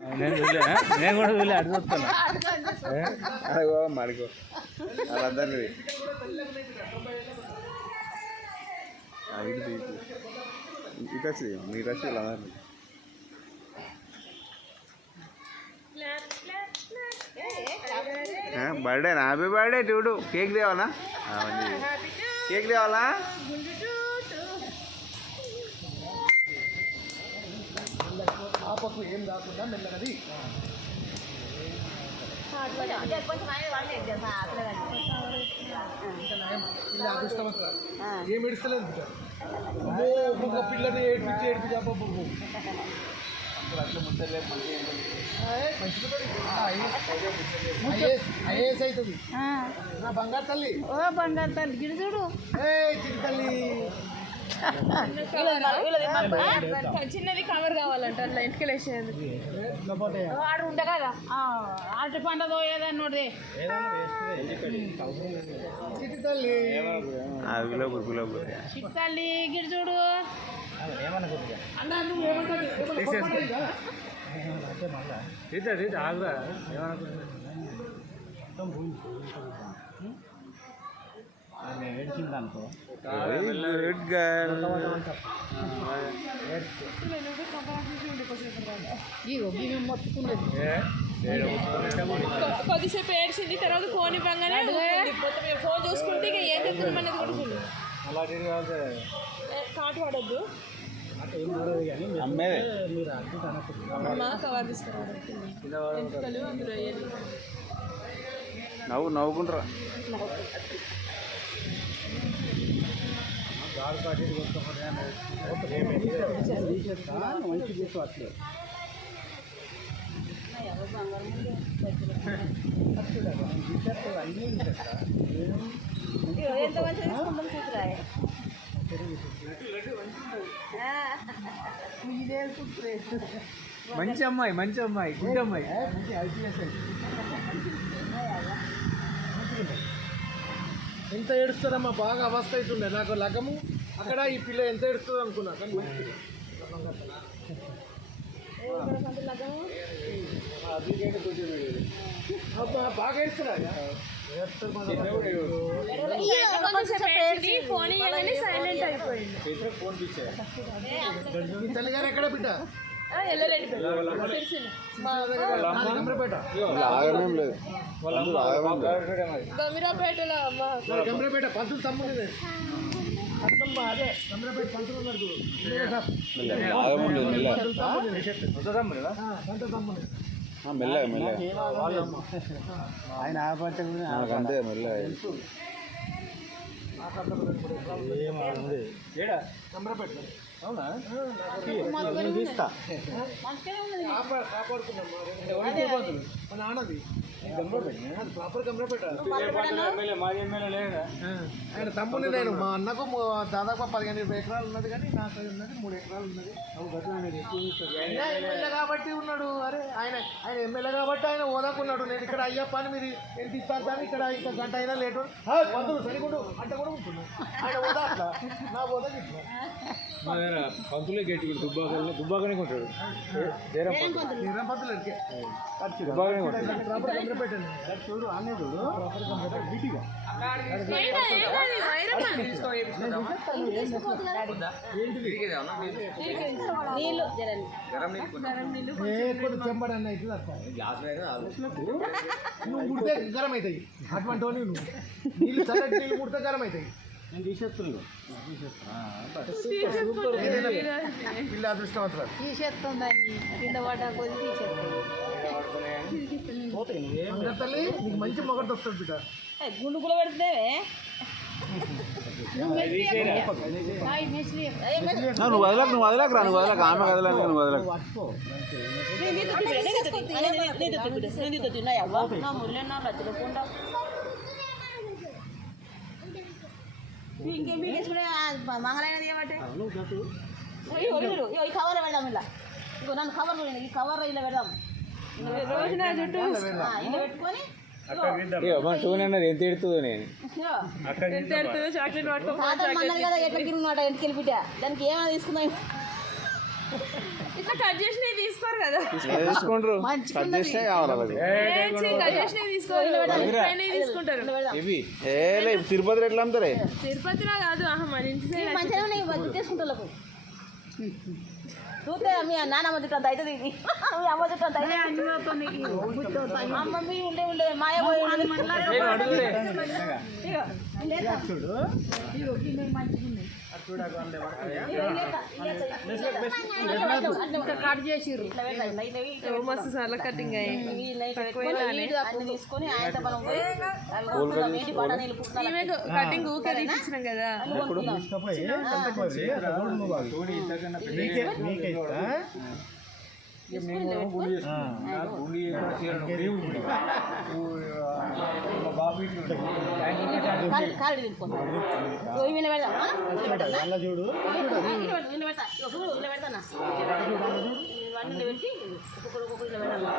నేను కూడా వీళ్ళు అడిగి వస్తాను అదిగో మడికో వాళ్ళందరినీ ఇటు వచ్చి మీరు వచ్చి వీళ్ళందరినీ బర్త్డే హ్యాపీ బర్త్డే చూడు కేక్ తేవాలా కేక్ తేవాలా ఆపకు ఏం కాకుండా మెల్లనది ఏం ఏడుస్తలేదు ఒక పిల్లని ఏడిపించి ఐఏఎస్ అవుతుంది నా బంగారు తల్లి బంగారు తల్లి గిడి చూడు తల్లి చిన్నది కవర్ కావాలంట అట్లా ఇంటికి వేసేది ఆడు ఉండే కదా అటు పండదో ఏదన్నా నోడే చిట్టాలి గిడి చూడు ఆగురా ఏడ్చిందనుకో గుడ్ గర్ల్ కొద్దిసేపు ఏడ్చింది తర్వాత ఫోన్ ఇవ్వగానే ఫోన్ చూసుకుంటే ఇక ఏం చేస్తుంది అనేది కూడా కాటు పడద్దు అమ్మేదే కవర్ తీసుకురావాలి నవ్వుకుంటారా మంచి చేసు అట్లే మంచి అమ్మాయి గుడ్ అమ్మాయి ఎంత ఏడుస్తారమ్మా బాగా అవస్థ అవుతుండే నాకు లగము అక్కడ ఈ పిల్ల ఎంత ఏడుస్తుంది అనుకున్నా కానీ బాగా ఏడుస్తారా మీ తల్లిగారు ఎక్కడ బిడ్డ గంభీరపేట పంతులు తమ్ముడు అదే గంభీరపేట పంతులు తమ్ముడు మెల్లగా ఆయన ఆపట్టే అంతే మెల్లగా గంభీరపేట అవునా తీస్తా మన ఆనది ప్రాపర్ గంభీరపేట ఆయన తమ్ముని నేను మా అన్నకు దాదాపు 15 ఎకరాలు ఉన్నది కానీ నాకు ఉన్నది 3 ఎకరాలు ఉన్నది ఎమ్మెల్యే కాబట్టి ఉన్నాడు అరే ఆయన ఎమ్మెల్యే కాబట్టి ఆయన ఓదాకున్నాడు నేను ఇక్కడ అయ్యప్ప అని మీరు ఎంత ఇస్తాను కానీ ఇక్కడ ఇంకా గంట అయినా లేటు పంతులు సరిగుండు అంటే కూడా ఉంటున్నాను ఆయన ఓదా అట్లా నా ఓదా ఇట్లా పంతులే గట్టి దుబ్బాకనే కొంటాడు చూడు అన్నీ చూడు వీటిగా చెంబడి అన్న నువ్వు ముడితే గరం అవుతాయి అటువంటి నువ్వు నీళ్ళు చల్లటి నీళ్ళు ముడితే గరం అవుతాయి నేను తీసేస్తున్నాను పిల్ల అదృష్టవంతులు తీసేస్తుందండి కింద పడ్డా కొద్ది తీసేస్తుంది తల్లి నీకు మంచి మొగడు వస్తుంది బిడ్డ గుండు కూడా పెడితే నువ్వు వదలకు ఆమె వదలకు నువ్వు వదలకు మంగళైనది ఏమంటే ఈ కవర్ పెడదాం ఇలా ఇగో నన్ను కవర్ ఈ కవర్ ఇలా పెడదాం ఇలా పెట్టుకొని ఎంత ఎడుతుందో నేను చాక్లెట్ కదా ఎట్లా తిరుగున్నమాట ఇంటికి వెళ్ళిపిట్టా దానికి ఏమైనా తీసుకుందాం ఇట్లా కట్ చేసినవి తీసుకోరు కదా తీసుకుంటారు కట్ చేస్తే కావాలి వాళ్ళకి కట్ చేసినవి తీసుకోరు తీసుకుంటారు ఇవి ఏ లేదు తిరుపతిలో ఎట్లా అమ్ముతారే తిరుపతిలో కాదు మన ఇంటి సైడ్ మంచిగా చేసుకుంటారు చూస్తే మీ నాన్నమ్మ చుట్టూ అంత అవుతుంది ఇది మీ అమ్మ చుట్టూ అంత అమ్మ మీ ఉండే ఉండే మాయ పోయి కట్ చేసిర్రు మస్తు సార్లు కటింగ్ తీసుకొని ఆయన మనం పోయి ఈమె కటింగ్ ఊకే తీపించినాం కదా కాళ్ళు తిప్పుకుంటాం చూడు పెట్టి ఒక్కొక్కరు ఇలా పెడదాం